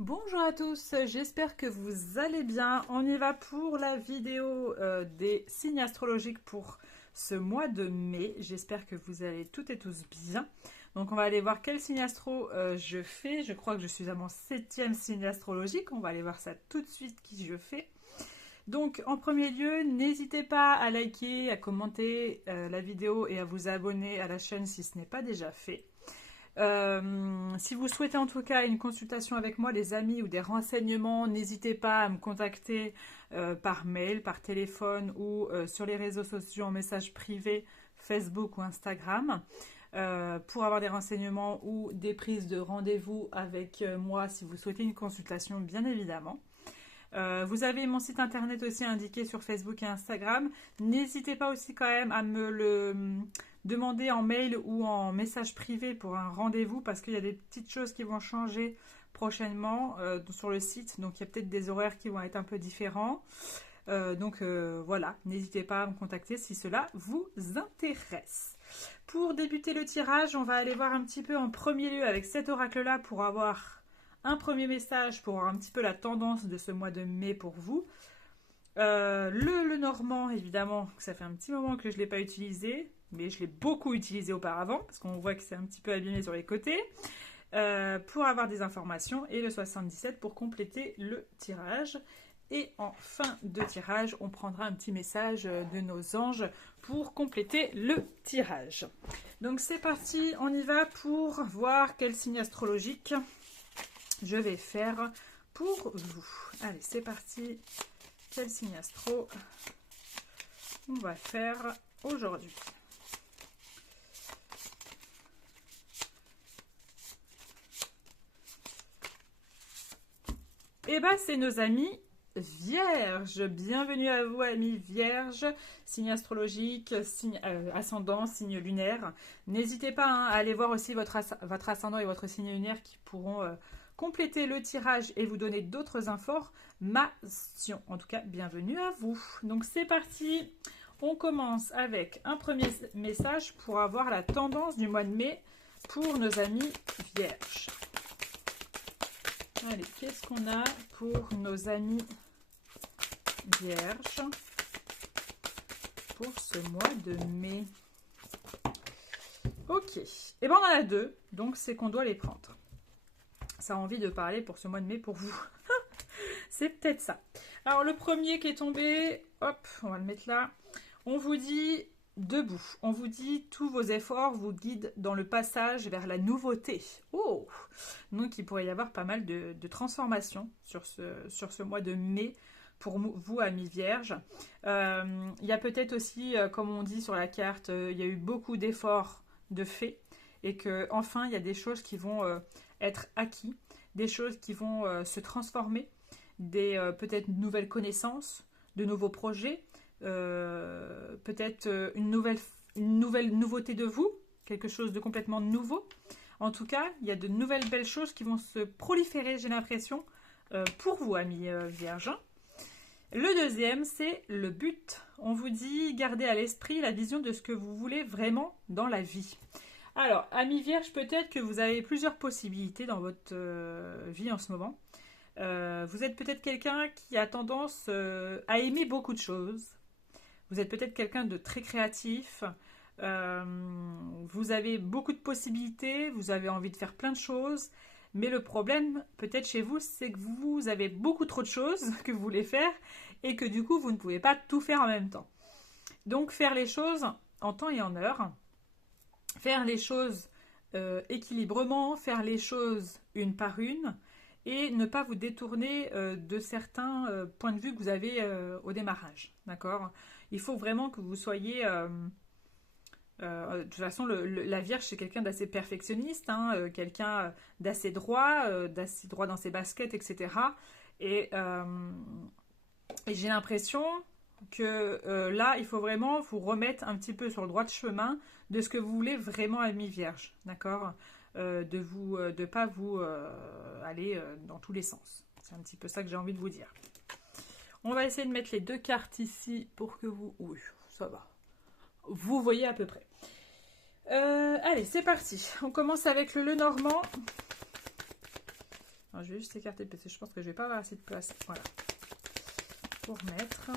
Bonjour à tous, j'espère que vous allez bien. On y va pour la vidéo des signes astrologiques pour ce mois de mai. J'espère que vous allez toutes et tous bien. Donc on va aller voir quel signe astro je fais. Je crois que je suis à mon 7e signe astrologique. On va aller voir ça tout de suite qui je fais. Donc en premier lieu, n'hésitez pas à liker, à commenter la vidéo et à vous abonner à la chaîne si ce n'est pas déjà fait. Si vous souhaitez en tout cas une consultation avec moi, les amis, ou des renseignements, n'hésitez pas à me contacter par mail, par téléphone ou sur les réseaux sociaux en message privé, Facebook ou Instagram, pour avoir des renseignements ou des prises de rendez-vous avec moi si vous souhaitez une consultation, bien évidemment. Vous avez mon site internet aussi indiqué sur Facebook et Instagram. N'hésitez pas aussi quand même à me le demander en mail ou en message privé pour un rendez-vous parce qu'il y a des petites choses qui vont changer prochainement sur le site. Donc il y a peut-être des horaires qui vont être un peu différents. Voilà, n'hésitez pas à me contacter si cela vous intéresse. Pour débuter le tirage, on va aller voir un petit peu en premier lieu avec cet oracle-là pour avoir un premier message pour voir un petit peu la tendance de ce mois de mai pour vous. Le normand, évidemment, ça fait un petit moment que je ne l'ai pas utilisé, mais je l'ai beaucoup utilisé auparavant, parce qu'on voit que c'est un petit peu abîmé sur les côtés, pour avoir des informations, et le 77 pour compléter le tirage. Et en fin de tirage, on prendra un petit message de nos anges pour compléter le tirage. Donc c'est parti, on y va pour voir quel signe astrologique je vais faire pour vous. Allez, c'est parti. Quel signe astro on va faire aujourd'hui? Eh bien, c'est nos amis Vierges. Bienvenue à vous, amis Vierges. Signe astrologique, signe ascendant, signe lunaire. N'hésitez pas à aller voir aussi votre ascendant et votre signe lunaire qui pourront compléter le tirage et vous donner d'autres informations. En tout cas, bienvenue à vous. Donc c'est parti. On commence avec un premier message pour avoir la tendance du mois de mai pour nos amis Vierges. Allez, qu'est-ce qu'on a pour nos amis Vierges pour ce mois de mai? Ok, et bien on en a deux, donc c'est qu'on doit les prendre. Ça a envie de parler pour ce mois de mai pour vous. C'est peut-être ça. Alors le premier qui est tombé, hop, on va le mettre là. On vous dit debout. On vous dit tous vos efforts vous guident dans le passage vers la nouveauté. Oh! Donc il pourrait y avoir pas mal de transformations sur ce mois de mai pour vous, amis vierges. Il y a peut-être aussi, comme on dit sur la carte, il y a eu beaucoup d'efforts de faits et que enfin il y a des choses qui vont être acquis, des choses qui vont se transformer, des peut-être nouvelles connaissances, de nouveaux projets, peut-être une nouvelle nouveauté de vous, quelque chose de complètement nouveau. En tout cas, il y a de nouvelles belles choses qui vont se proliférer, j'ai l'impression, pour vous, amis vierges. Le deuxième, c'est le but. On vous dit, gardez à l'esprit la vision de ce que vous voulez vraiment dans la vie. Alors, amis vierges, peut-être que vous avez plusieurs possibilités dans votre vie en ce moment. Vous êtes peut-être quelqu'un qui a tendance à aimer beaucoup de choses. Vous êtes peut-être quelqu'un de très créatif. Vous avez beaucoup de possibilités. Vous avez envie de faire plein de choses. Mais le problème, peut-être chez vous, c'est que vous avez beaucoup trop de choses que vous voulez faire et que du coup, vous ne pouvez pas tout faire en même temps. Donc, faire les choses en temps et en heure. Faire les choses équilibrement, faire les choses une par une et ne pas vous détourner de certains points de vue que vous avez au démarrage. D'accord? Il faut vraiment que vous soyez... de toute façon, la Vierge, c'est quelqu'un d'assez perfectionniste, hein, quelqu'un d'assez droit dans ses baskets, etc. Et j'ai l'impression que là, il faut vraiment vous remettre un petit peu sur le droit de chemin de ce que vous voulez vraiment à mi-vierge, d'accord? De pas vous aller dans tous les sens. C'est un petit peu ça que j'ai envie de vous dire. On va essayer de mettre les deux cartes ici pour que vous... Oui, ça va. Vous voyez à peu près. Allez, c'est parti. On commence avec le Lenormand. Alors, je vais juste écarter parce que je pense que je vais pas avoir assez de place. Voilà. Pour mettre.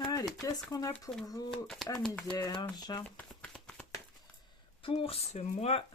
Allez, qu'est-ce qu'on a pour vous, amis vierges, pour ce mois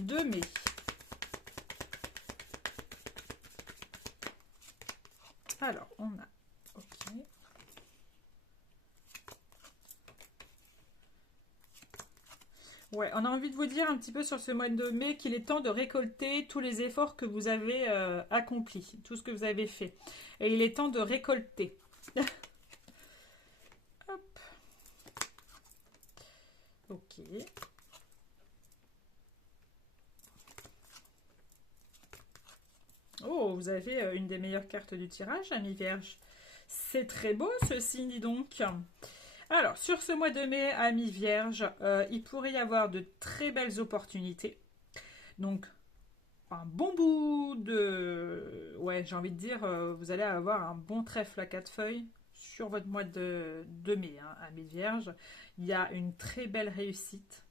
de mai? Alors, on a... Ok. Ouais, on a envie de vous dire un petit peu sur ce mois de mai qu'il est temps de récolter tous les efforts que vous avez accomplis, tout ce que vous avez fait. Et il est temps de récolter. Hop. Ok. Oh, vous avez une des meilleures cartes du tirage, ami Vierge. C'est très beau ceci, dis donc. Alors, sur ce mois de mai, ami Vierge, il pourrait y avoir de très belles opportunités. Donc, un bon bout de... Ouais, j'ai envie de dire, vous allez avoir un bon trèfle à 4 feuilles sur votre mois de mai, hein, ami Vierge. Il y a une très belle réussite.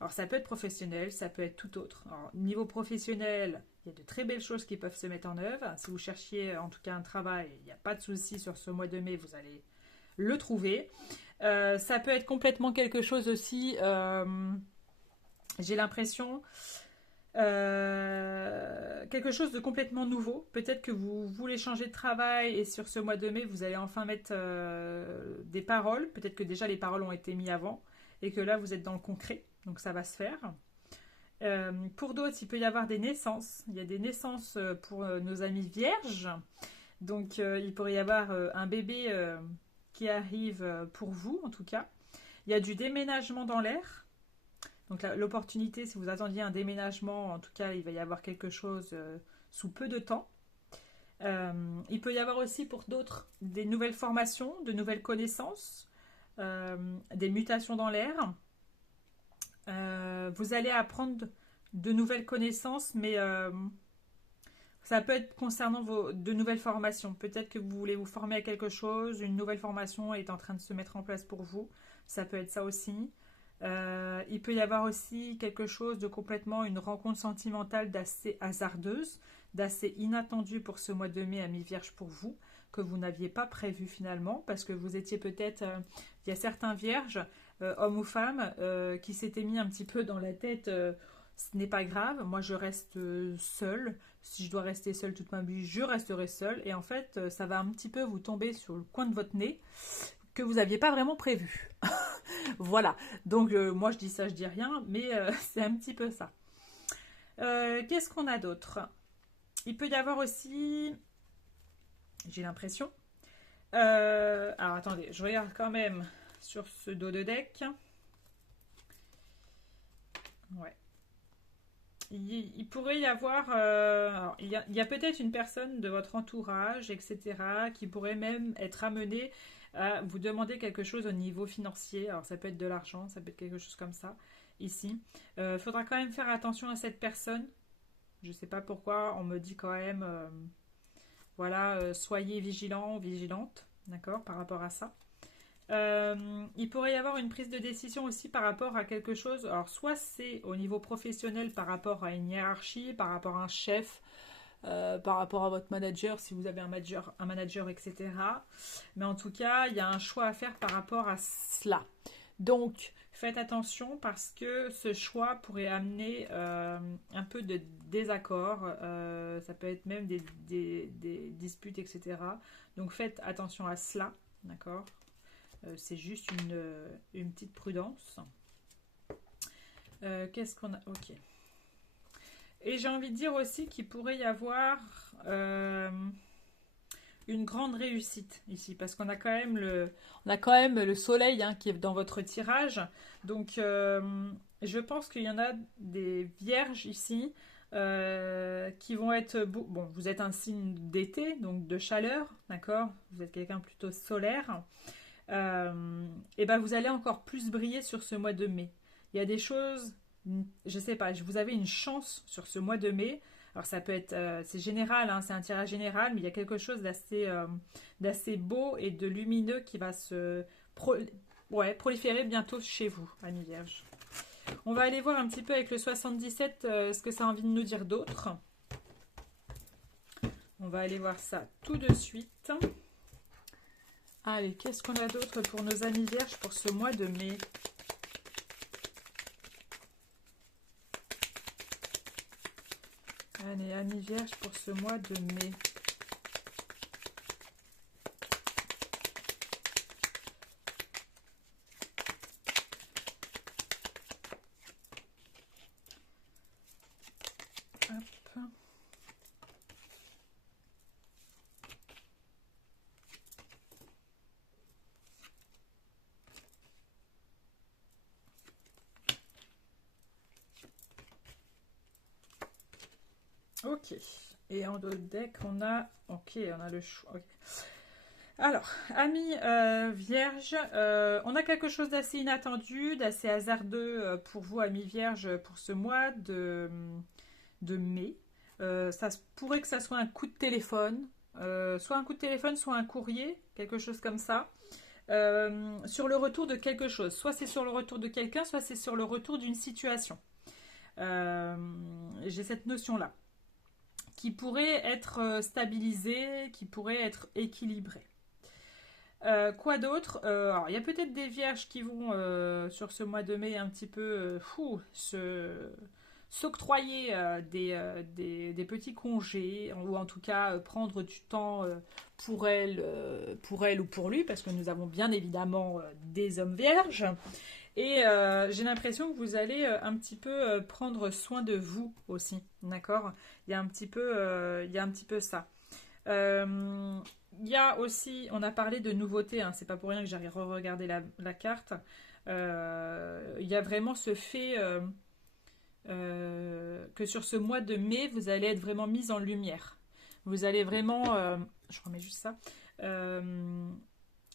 Alors, ça peut être professionnel, ça peut être tout autre. Alors, niveau professionnel, il y a de très belles choses qui peuvent se mettre en œuvre. Si vous cherchiez en tout cas un travail, il n'y a pas de souci sur ce mois de mai, vous allez le trouver. Ça peut être complètement quelque chose aussi, j'ai l'impression, quelque chose de complètement nouveau. Peut-être que vous voulez changer de travail et sur ce mois de mai, vous allez enfin mettre des paroles. Peut-être que déjà les paroles ont été mises avant et que là, vous êtes dans le concret. Donc ça va se faire. Pour d'autres, il peut y avoir des naissances. Il y a des naissances pour nos amis vierges. Donc il pourrait y avoir un bébé qui arrive pour vous, en tout cas. Il y a du déménagement dans l'air. Donc l'opportunité, si vous attendiez un déménagement, en tout cas, il va y avoir quelque chose sous peu de temps. Il peut y avoir aussi pour d'autres des nouvelles formations, de nouvelles connaissances, des mutations dans l'air. Vous allez apprendre de nouvelles connaissances, mais ça peut être concernant de nouvelles formations. Peut-être que vous voulez vous former à quelque chose, une nouvelle formation est en train de se mettre en place pour vous. Ça peut être ça aussi. Il peut y avoir aussi quelque chose de complètement, une rencontre sentimentale d'assez hasardeuse, d'assez inattendue pour ce mois de mai à mi-vierge pour vous, que vous n'aviez pas prévu finalement, parce que vous étiez peut-être, il y a certains vierges, hommes ou femmes, qui s'étaient mis un petit peu dans la tête, ce n'est pas grave, moi je reste seule, si je dois rester seule toute ma vie, je resterai seule, et en fait, ça va un petit peu vous tomber sur le coin de votre nez, que vous n'aviez pas vraiment prévu. Voilà, donc moi je dis ça, je dis rien, mais c'est un petit peu ça. Qu'est-ce qu'on a d'autre? Il peut y avoir aussi, j'ai l'impression, alors attendez, je regarde quand même sur ce dos de deck. Ouais. Il pourrait y avoir, alors, il y a peut-être une personne de votre entourage, etc., qui pourrait même être amenée à vous demander quelque chose au niveau financier. Alors ça peut être de l'argent, ça peut être quelque chose comme ça, ici. Il faudra quand même faire attention à cette personne. Je ne sais pas pourquoi, on me dit quand même, voilà, soyez vigilants, vigilantes, d'accord, par rapport à ça. Il pourrait y avoir une prise de décision aussi par rapport à quelque chose. Alors, soit c'est au niveau professionnel par rapport à une hiérarchie, par rapport à un chef, par rapport à votre manager, si vous avez un manager, etc. Mais en tout cas, il y a un choix à faire par rapport à cela. Donc, faites attention parce que ce choix pourrait amener un peu de désaccord. Ça peut être même des disputes, etc. Donc, faites attention à cela, d'accord ? C'est juste une petite prudence. Qu'est-ce qu'on a? Ok. Et j'ai envie de dire aussi qu'il pourrait y avoir une grande réussite ici, parce qu'on a quand même le soleil qui est dans votre tirage. Donc, je pense qu'il y en a des vierges ici qui vont être... Bon, vous êtes un signe d'été, donc de chaleur, d'accord? Vous êtes quelqu'un plutôt solaire. Et ben vous allez encore plus briller sur ce mois de mai. Il y a des choses, je sais pas, vous avez une chance sur ce mois de mai. Alors ça peut être, c'est général, c'est un tirage général, mais il y a quelque chose d'assez beau et de lumineux qui va se proliférer bientôt chez vous, amis vierges. On va aller voir un petit peu avec le 77 ce que ça a envie de nous dire d'autre. On va aller voir ça tout de suite. Allez, qu'est-ce qu'on a d'autre pour nos amis vierges pour ce mois de mai? Allez, amis vierges pour ce mois de mai. Hop. Ok. Et en d'autres deck, on a... Ok, on a le choix. Okay. Alors, amis vierges, on a quelque chose d'assez inattendu, d'assez hasardeux pour vous, amis vierges, pour ce mois de mai. Ça pourrait que ça soit un coup de téléphone, soit un coup de téléphone, soit un courrier, quelque chose comme ça. Sur le retour de quelque chose. Soit c'est sur le retour de quelqu'un, soit c'est sur le retour d'une situation. J'ai cette notion-là. Qui pourrait être stabilisée, qui pourrait être équilibrée. Quoi d'autre? Alors, il y a peut-être des vierges qui vont, sur ce mois de mai, un petit peu s'octroyer des petits congés, ou en tout cas prendre du temps pour elle ou pour lui, parce que nous avons bien évidemment des hommes vierges. Et j'ai l'impression que vous allez un petit peu prendre soin de vous aussi, d'accord? Il y a un petit peu ça. Il y a aussi, on a parlé de nouveautés, hein, c'est pas pour rien que j'ai re-regardé la carte. Il y a vraiment ce fait que sur ce mois de mai, vous allez être vraiment mise en lumière. Vous allez vraiment, je remets juste ça,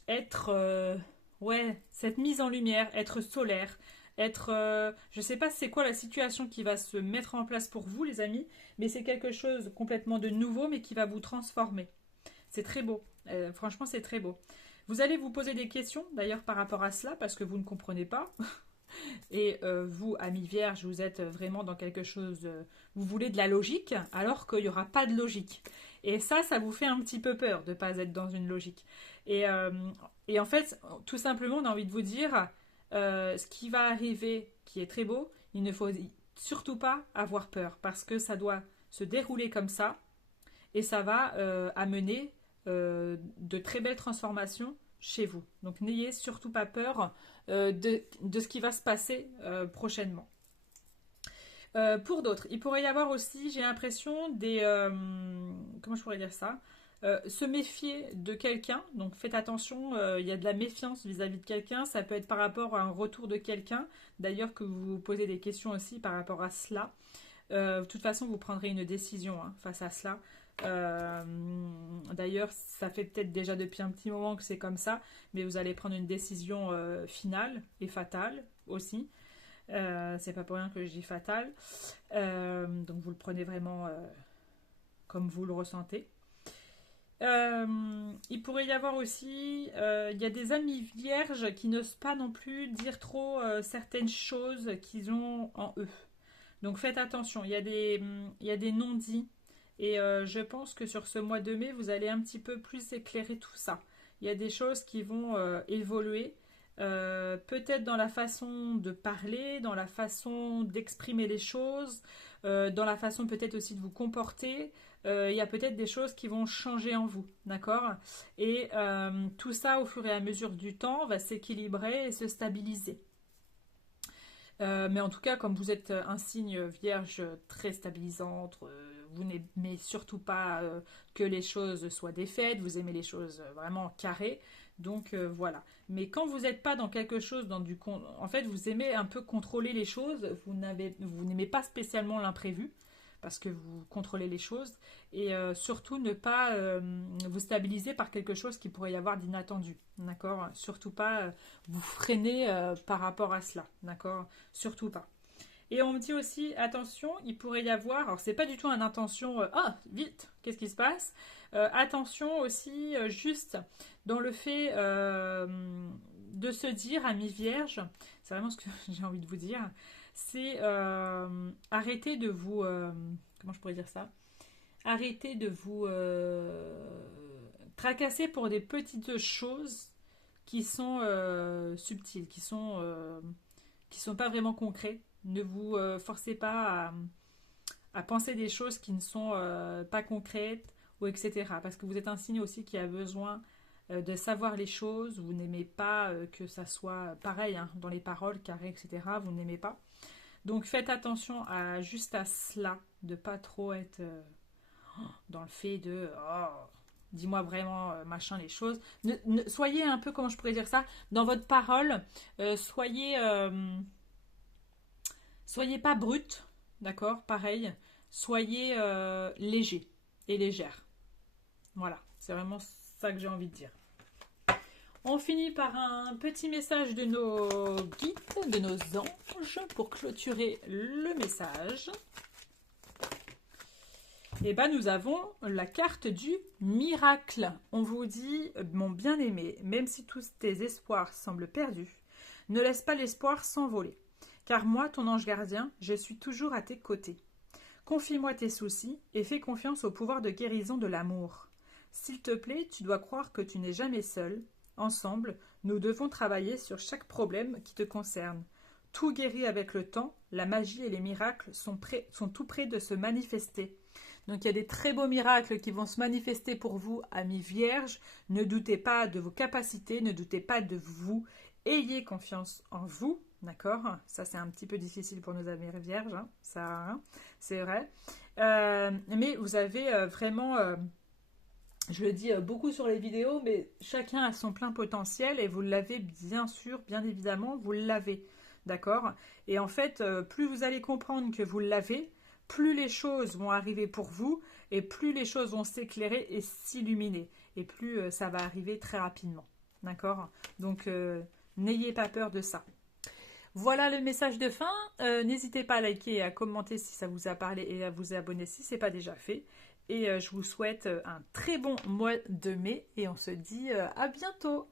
être, ouais, cette mise en lumière, être solaire, être, je sais pas c'est quoi la situation qui va se mettre en place pour vous, les amis, mais c'est quelque chose complètement de nouveau, mais qui va vous transformer. C'est très beau. Franchement, c'est très beau. Vous allez vous poser des questions, d'ailleurs, par rapport à cela, parce que vous ne comprenez pas. Et vous, amis vierges, vous êtes vraiment dans quelque chose... vous voulez de la logique, alors qu'il n'y aura pas de logique. Et ça vous fait un petit peu peur de ne pas être dans une logique. Et en fait, tout simplement, on a envie de vous dire, ce qui va arriver, qui est très beau, il ne faut surtout pas avoir peur, parce que ça doit se dérouler comme ça, et ça va amener de très belles transformations chez vous. Donc n'ayez surtout pas peur de ce qui va se passer prochainement. Pour d'autres, il pourrait y avoir aussi, j'ai l'impression, des... comment je pourrais dire ça? Se méfier de quelqu'un, donc faites attention, il y a de la méfiance vis-à-vis de quelqu'un, ça peut être par rapport à un retour de quelqu'un, d'ailleurs que vous vous posez des questions aussi par rapport à cela. De toute façon, vous prendrez une décision face à cela. D'ailleurs, ça fait peut-être déjà depuis un petit moment que c'est comme ça, mais vous allez prendre une décision finale et fatale aussi. C'est pas pour rien que je dis fatale. Donc vous le prenez vraiment comme vous le ressentez. Il pourrait y avoir aussi, il y a des amis vierges qui n'osent pas non plus dire trop certaines choses qu'ils ont en eux. Donc faites attention, il y a des non-dits. Et je pense que sur ce mois de mai, vous allez un petit peu plus éclairer tout ça. Il y a des choses qui vont évoluer, peut-être dans la façon de parler, dans la façon d'exprimer les choses, dans la façon peut-être aussi de vous comporter. Il y a peut-être des choses qui vont changer en vous, d'accord? Et tout ça, au fur et à mesure du temps, va s'équilibrer et se stabiliser. Mais en tout cas, comme vous êtes un signe vierge très stabilisante, vous n'aimez surtout pas que les choses soient défaites, vous aimez les choses vraiment carrées, donc voilà. Mais quand vous n'êtes pas dans quelque chose, en fait, vous aimez un peu contrôler les choses, vous n'aimez pas spécialement l'imprévu, parce que vous contrôlez les choses, et surtout ne pas vous stabiliser par quelque chose qui pourrait y avoir d'inattendu, d'accord? Surtout pas vous freiner par rapport à cela, d'accord? Surtout pas. Et on me dit aussi, attention, il pourrait y avoir, alors c'est pas du tout une intention, ah, vite, qu'est-ce qui se passe? Attention aussi, juste dans le fait de se dire, amis vierges, c'est vraiment ce que j'ai envie de vous dire, c'est arrêtez de vous... comment je pourrais dire ça? Arrêtez de vous tracasser pour des petites choses qui sont subtiles, qui sont pas vraiment concrets. Ne vous forcez pas à penser des choses qui ne sont pas concrètes ou etc. Parce que vous êtes un signe aussi qui a besoin de savoir les choses. Vous n'aimez pas que ça soit pareil hein, dans les paroles, carré, etc. Vous n'aimez pas. Donc faites attention à juste à cela, de pas trop être dans le fait de oh, dis-moi vraiment machin les choses. Soyez un peu, comment je pourrais dire ça, dans votre parole, soyez pas brut, d'accord, pareil, soyez léger et légère. Voilà, c'est vraiment ça que j'ai envie de dire. On finit par un petit message de nos guides, de nos anges, pour clôturer le message. Et bien nous avons la carte du miracle. On vous dit, mon bien-aimé, même si tous tes espoirs semblent perdus, ne laisse pas l'espoir s'envoler. Car moi, ton ange gardien, je suis toujours à tes côtés. Confie-moi tes soucis et fais confiance au pouvoir de guérison de l'amour. S'il te plaît, tu dois croire que tu n'es jamais seul. Ensemble, nous devons travailler sur chaque problème qui te concerne. Tout guérit avec le temps, la magie et les miracles sont tout près de se manifester. Donc il y a des très beaux miracles qui vont se manifester pour vous, amis vierges. Ne doutez pas de vos capacités, ne doutez pas de vous. Ayez confiance en vous, d'accord? Ça c'est un petit peu difficile pour nos amis vierges, hein, ça, hein, c'est vrai. Mais vous avez vraiment... je le dis beaucoup sur les vidéos, mais chacun a son plein potentiel et vous l'avez bien sûr, bien évidemment, vous l'avez. D'accord? Et en fait, plus vous allez comprendre que vous l'avez, plus les choses vont arriver pour vous et plus les choses vont s'éclairer et s'illuminer. Et plus ça va arriver très rapidement. D'accord? Donc, n'ayez pas peur de ça. Voilà le message de fin. N'hésitez pas à liker et à commenter si ça vous a parlé et à vous abonner si ce n'est pas déjà fait. Et je vous souhaite un très bon mois de mai et on se dit à bientôt.